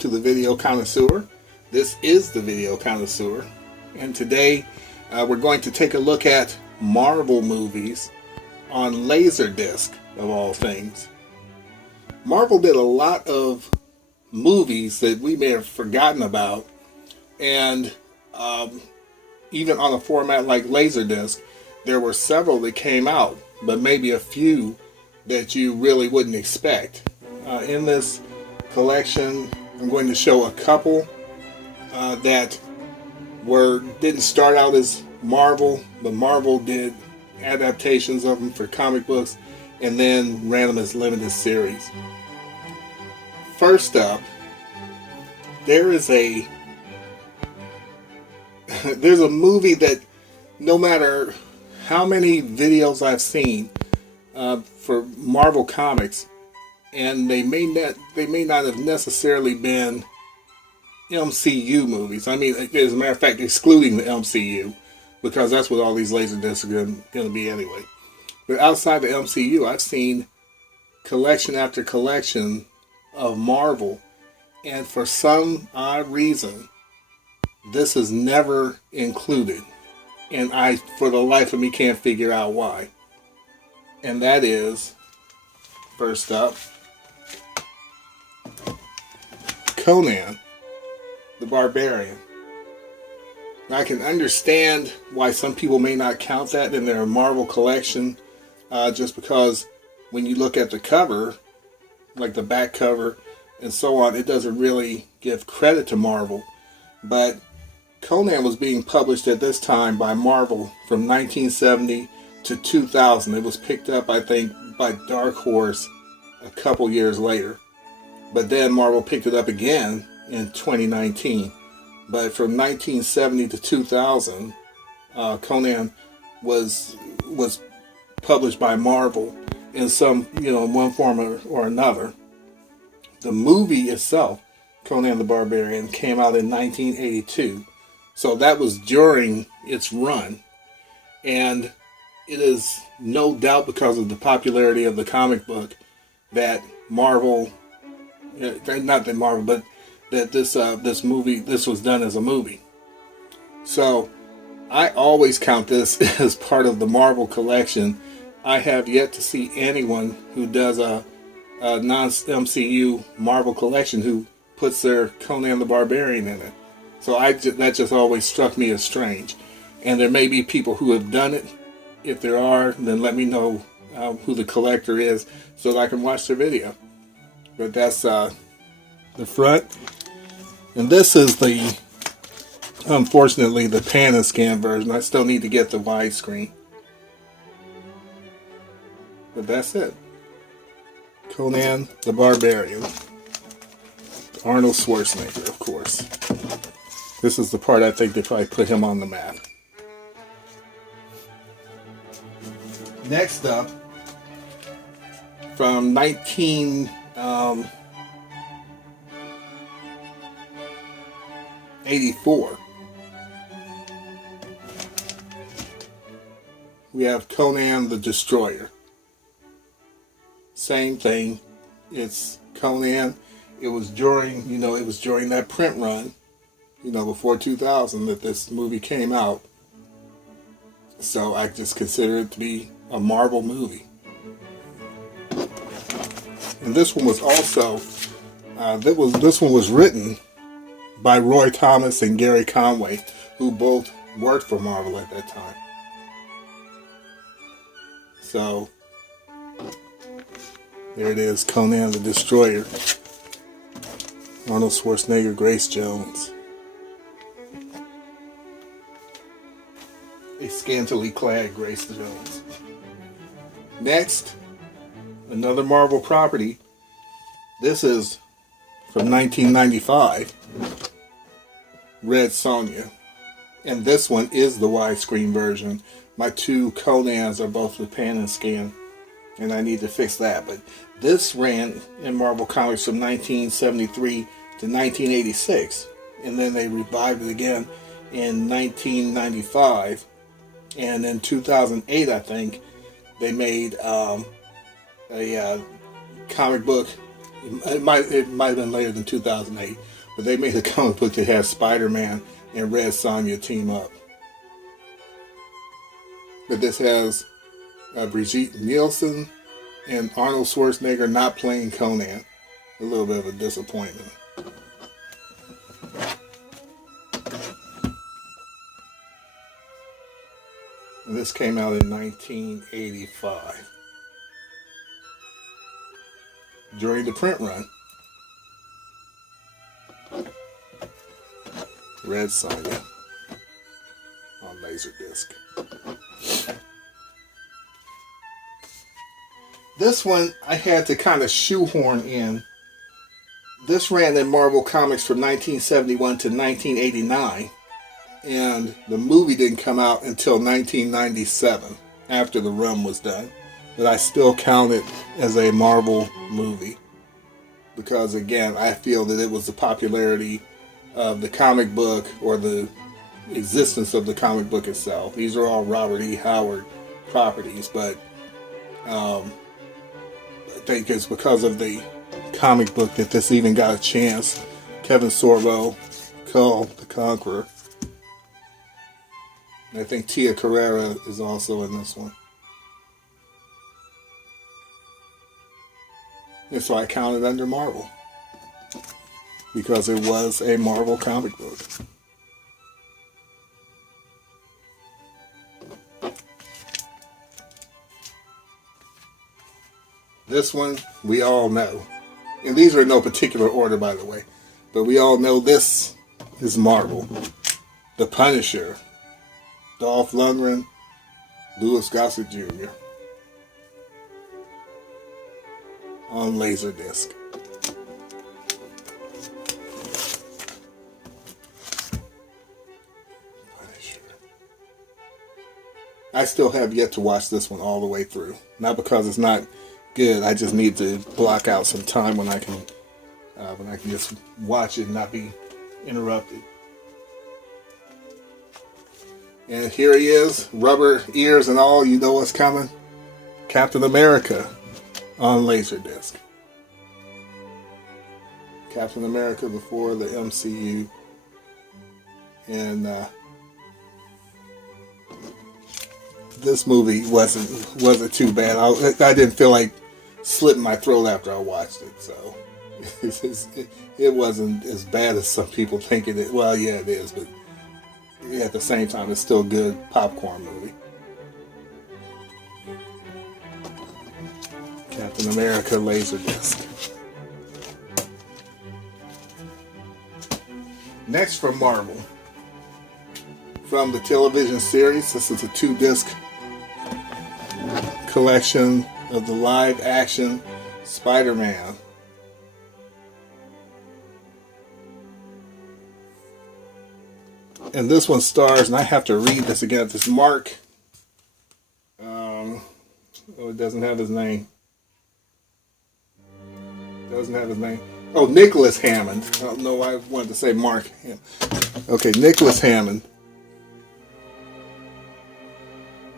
to the Video Connoisseur. This is the Video Connoisseur, and today we're going to take a look at Marvel movies on Laserdisc, of all things. Marvel did a lot of movies that we may have forgotten about, and even on a format like Laserdisc, there were several that came out, but maybe a few that you really wouldn't expect. In this collection, I'm going to show a couple that didn't start out as Marvel, but Marvel did adaptations of them for comic books and then ran them as limited series. First up, there's a movie that no matter how many videos I've seen for Marvel Comics, and they may not have necessarily been MCU movies. I mean, as a matter of fact, excluding the MCU, because that's what all these Laserdiscs are going to be anyway. But outside the MCU, I've seen collection after collection of Marvel, and for some odd reason, this is never included, and I, for the life of me, can't figure out why. And that is, first up, Conan the Barbarian. Now, I can understand why some people may not count that in their Marvel collection, just because when you look at the cover, like the back cover and so on, it doesn't really give credit to Marvel. But Conan was being published at this time by Marvel from 1970 to 2000. It was picked up, I think, by Dark Horse a couple years later. But then Marvel picked it up again in 2019. But from 1970 to 2000, Conan was published by Marvel in some, one form or another. The movie itself, Conan the Barbarian, came out in 1982. So that was during its run. And it is no doubt because of the popularity of the comic book that Marvel, not that Marvel, but that this was done as a movie. So I always count this as part of the Marvel collection. I have yet to see anyone who does a non-MCU Marvel collection who puts their Conan the Barbarian in it. So that just always struck me as strange. And there may be people who have done it. If there are, then let me know who the collector is so that I can watch their video. But that's the front. And this is unfortunately, the pan and scan version. I still need to get the widescreen. But that's it. Conan the Barbarian. Arnold Schwarzenegger, of course. This is the part I think they probably put him on the map. Next up, from 1984, we have Conan the Destroyer. Same thing. It's Conan. It was during that print run, before 2000 that this movie came out. So I just consider it to be a Marvel movie. And this one was also, this one was written by Roy Thomas and Gary Conway, who both worked for Marvel at that time. So there it is, Conan the Destroyer. Arnold Schwarzenegger, Grace Jones. A scantily clad Grace Jones. Next, another Marvel property. This is from 1995. Red Sonja. And this one is the widescreen version. My two Conans are both with pan and scan, and I need to fix that. But this ran in Marvel Comics from 1973 to 1986, and then they revived it again in 1995, and in 2008, I think, they made a comic book It might have been later than 2008, but they made a comic book that has Spider-Man and Red Sonja team up. But this has Brigitte Nielsen and Arnold Schwarzenegger not playing Conan. A little bit of a disappointment. And this came out in 1985. During the print run. Red Sonja on Laserdisc. This one I had to kind of shoehorn in. This ran in Marvel Comics from 1971 to 1989. And the movie didn't come out until 1997, after the run was done. But I still count it as a Marvel movie. Because again, I feel that it was the popularity of the comic book, or the existence of the comic book itself. These are all Robert E. Howard properties, but I think it's because of the comic book that this even got a chance. Kevin Sorbo, Kull, the Conqueror. And I think Tia Carrera is also in this one. And so I counted under Marvel. Because it was a Marvel comic book. This one, we all know. And these are in no particular order, by the way. But we all know this is Marvel. The Punisher. Dolph Lundgren. Louis Gossett Jr. on Laserdisc. I still have yet to watch this one all the way through. Not because it's not good. I just need to block out some time when I can just watch it and not be interrupted. And here he is, rubber ears and all. You know what's coming. Captain America on Laserdisc. Captain America before the MCU. And this movie wasn't too bad. I didn't feel like slitting my throat after I watched it, so it wasn't as bad as some people think it is. Well, yeah, it is, but at the same time, it's still a good popcorn movie. Captain America Laserdisc. Next from Marvel, from the television series, this is a 2-disc collection of the live-action Spider-Man. And this one stars, and I have to read this again, this Mark, it doesn't have his name. Oh, Nicholas Hammond. I don't know why I wanted to say Mark. Okay, Nicholas Hammond.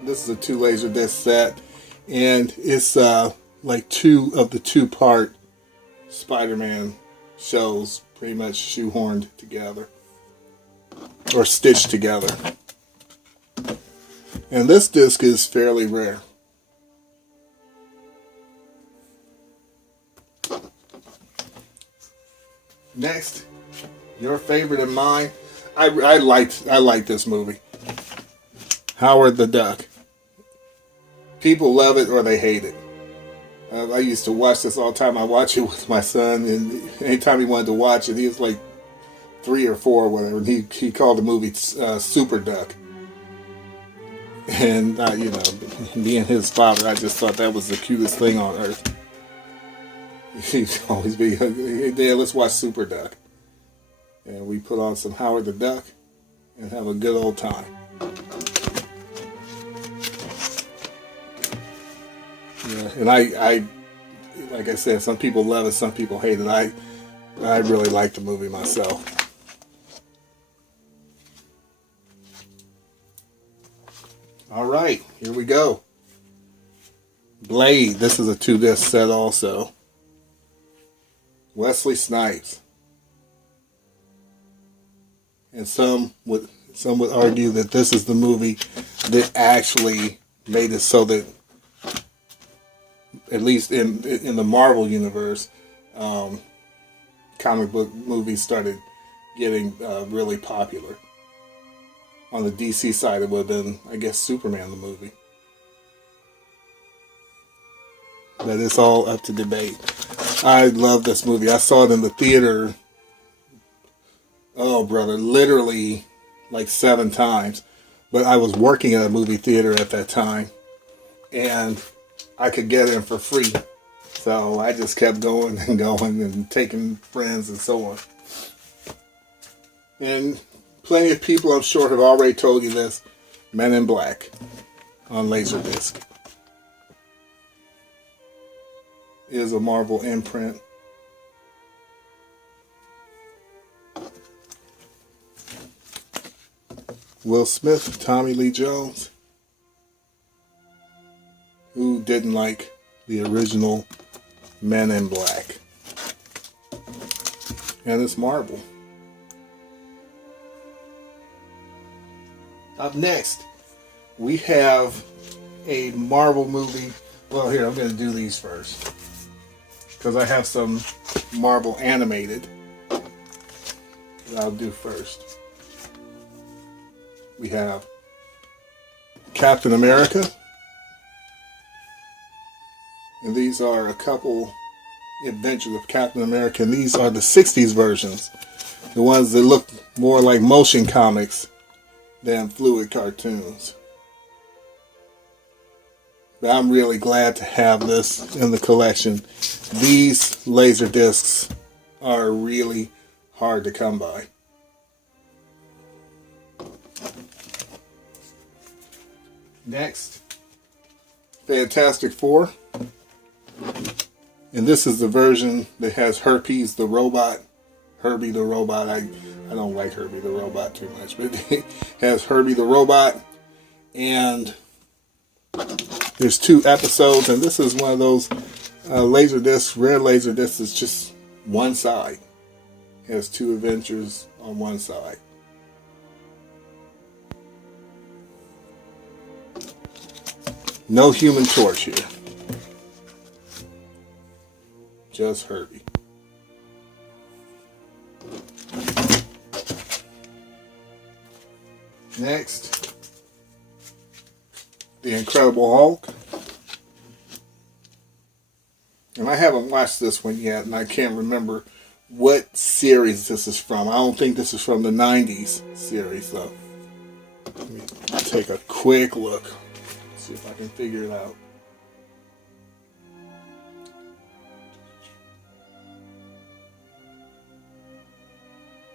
This is a 2 Laserdisc set, and it's like 2 of the 2-part Spider-Man shows, pretty much shoehorned together. Or stitched together. And this disc is fairly rare. Next, your favorite and mine. I liked this movie. Howard the Duck. People love it or they hate it. I used to watch this all the time. I watch it with my son, and anytime he wanted to watch it, he was like 3 or 4 or whatever. And he called the movie Super Duck. And being his father, I just thought that was the cutest thing on earth. He'd always be, hey, Dad, let's watch Super Duck. And we put on some Howard the Duck and have a good old time. Yeah, and I like I said, some people love it, some people hate it. I really like the movie myself. All right, here we go. Blade. This is a 2-disc set also. Wesley Snipes. And some would argue that this is the movie that actually made it so that, at least in the Marvel universe, comic book movies started getting really popular. On the DC side, it would have been, I guess, Superman the movie. But it's all up to debate. I love this movie. I saw it in the theater, oh brother, literally like 7 times. But I was working at a movie theater at that time, and I could get in for free. So I just kept going and going and taking friends and so on. And plenty of people, I'm sure, have already told you this. Men in Black on Laserdisc is a Marvel imprint. Will Smith, Tommy Lee Jones. Who didn't like the original Men in Black? And it's Marvel. Up next, we have a Marvel movie. Well, here, I'm going to do these first, because I have some Marvel animated that I'll do first. We have Captain America. And these are a couple adventures of Captain America. And these are the 60s versions. The ones that look more like motion comics than fluid cartoons. But I'm really glad to have this in the collection. These laser discs are really hard to come by. Next, Fantastic Four. And this is the version that has Herpes the robot. Herbie the robot. I don't like Herbie the robot too much, but it has Herbie the robot. And there's 2 episodes, and this is one of those laser discs, rare laser discs. It's just one side. It has 2 adventures on one side. No Human Torch here. Just Herbie. Next, The Incredible Hulk. And I haven't watched this one yet, and I can't remember what series this is from. I don't think this is from the 90s series, though. Let me take a quick look. See if I can figure it out.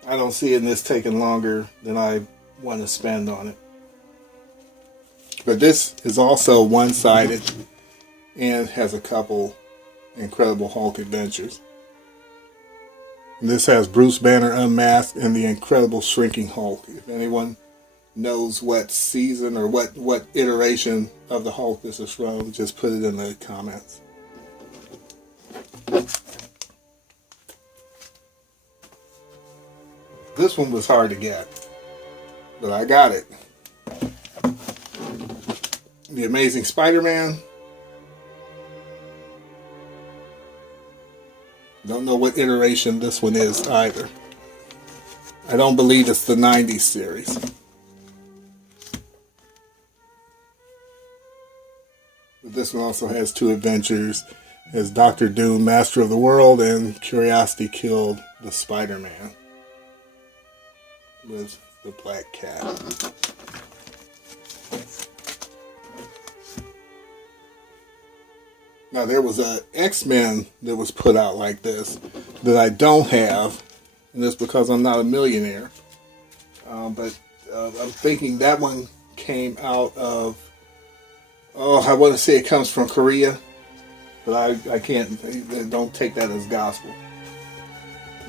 I don't see in this taking longer than I want to spend on it. But this is also one-sided and has a couple Incredible Hulk adventures. And this has Bruce Banner unmasked and the Incredible Shrinking Hulk. If anyone knows what season or what iteration of the Hulk this is from, just put it in the comments. This one was hard to get, but I got it. The Amazing Spider-Man. Don't know what iteration this one is either. I don't believe it's the 90s series. But this one also has 2 adventures. It has Doctor Doom, Master of the World, and Curiosity Killed the Spider-Man with the Black Cat. Now there was a X-Men that was put out like this that I don't have, and that's because I'm not a millionaire. But I'm thinking that one came out of, I want to say it comes from Korea, but I can't, don't take that as gospel.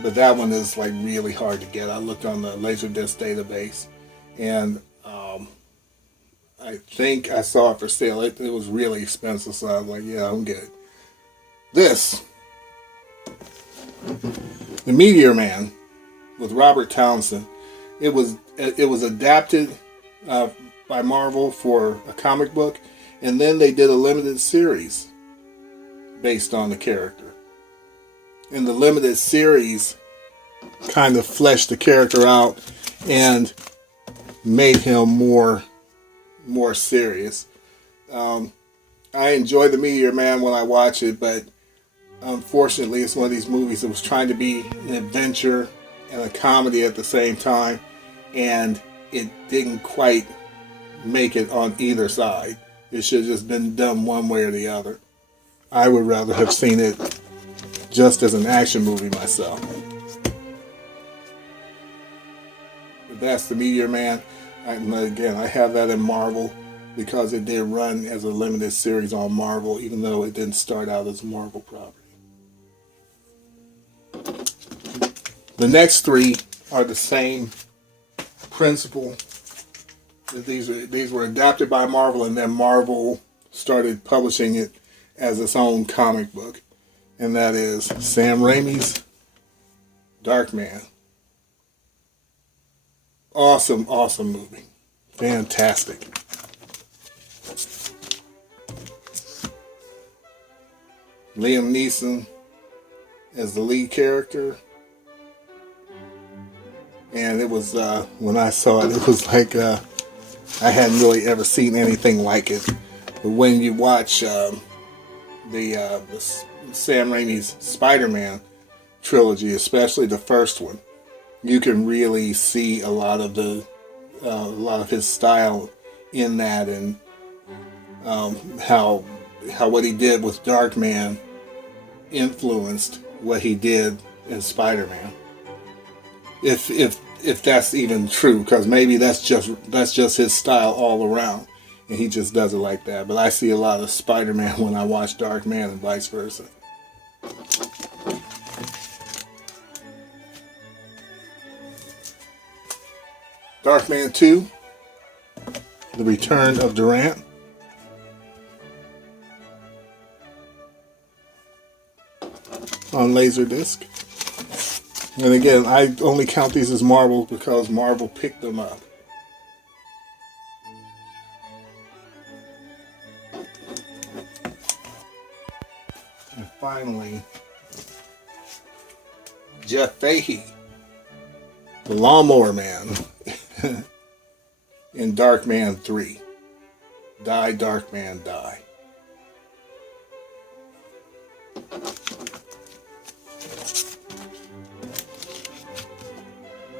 But that one is like really hard to get. I looked on the Laserdisc database, and I think I saw it for sale. It was really expensive, so I was like, yeah, I'm good. This The Meteor Man with Robert Townsend. It was adapted by Marvel for a comic book, and then they did a limited series based on the character. And the limited series kind of fleshed the character out and made him more serious. I enjoy the Meteor Man when I watch it, but unfortunately it's one of these movies that was trying to be an adventure and a comedy at the same time, and it didn't quite make it on either side. It should have just been done one way or the other. I would rather have seen it just as an action movie myself. But that's the Meteor Man. Again, I have that in Marvel because it did run as a limited series on Marvel, even though it didn't start out as a Marvel property. The next three are the same principle. These were adapted by Marvel, and then Marvel started publishing it as its own comic book. And that is Sam Raimi's Darkman. Awesome movie. Fantastic. Liam Neeson as the lead character. And it was, when I saw it, it was like, I hadn't really ever seen anything like it. But when you watch the Sam Raimi's Spider-Man trilogy, especially the first one, you can really see a lot of his style in that, and how what he did with Darkman influenced what he did in Spider-Man. If that's even true, because maybe that's just his style all around, and he just does it like that. But I see a lot of Spider-Man when I watch Darkman, and vice versa. Darkman 2, The Return of Durant. On Laserdisc. And again, I only count these as Marvel because Marvel picked them up. And finally, Jeff Fahey, the Lawnmower Man, in Darkman 3. Die, Darkman, die.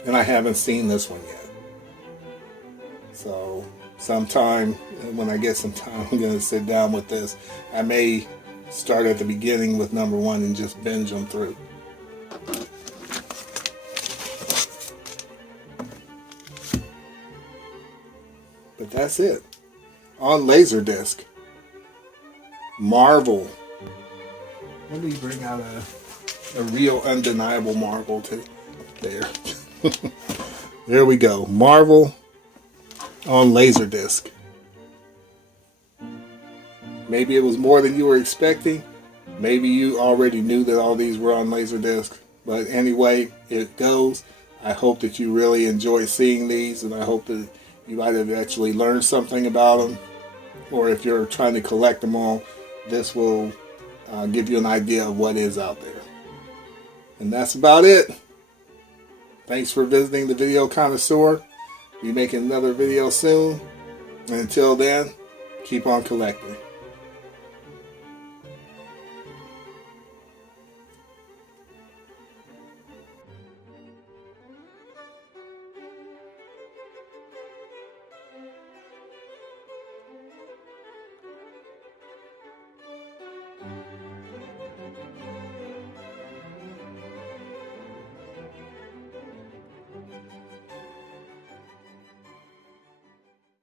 And I haven't seen this one yet. So sometime when I get some time, I'm going to sit down with this. I may start at the beginning with number 1 and just binge them through. But that's it. On Laserdisc, Marvel. Let me bring out a real undeniable Marvel too. There. There we go. Marvel on Laserdisc. Maybe it was more than you were expecting. Maybe you already knew that all these were on Laserdisc. But anyway, it goes. I hope that you really enjoy seeing these, and I hope that you might have actually learned something about them. Or if you're trying to collect them all, this will give you an idea of what is out there. And that's about it. Thanks for visiting the Video Connoisseur. We'll be making another video soon. And until then, keep on collecting.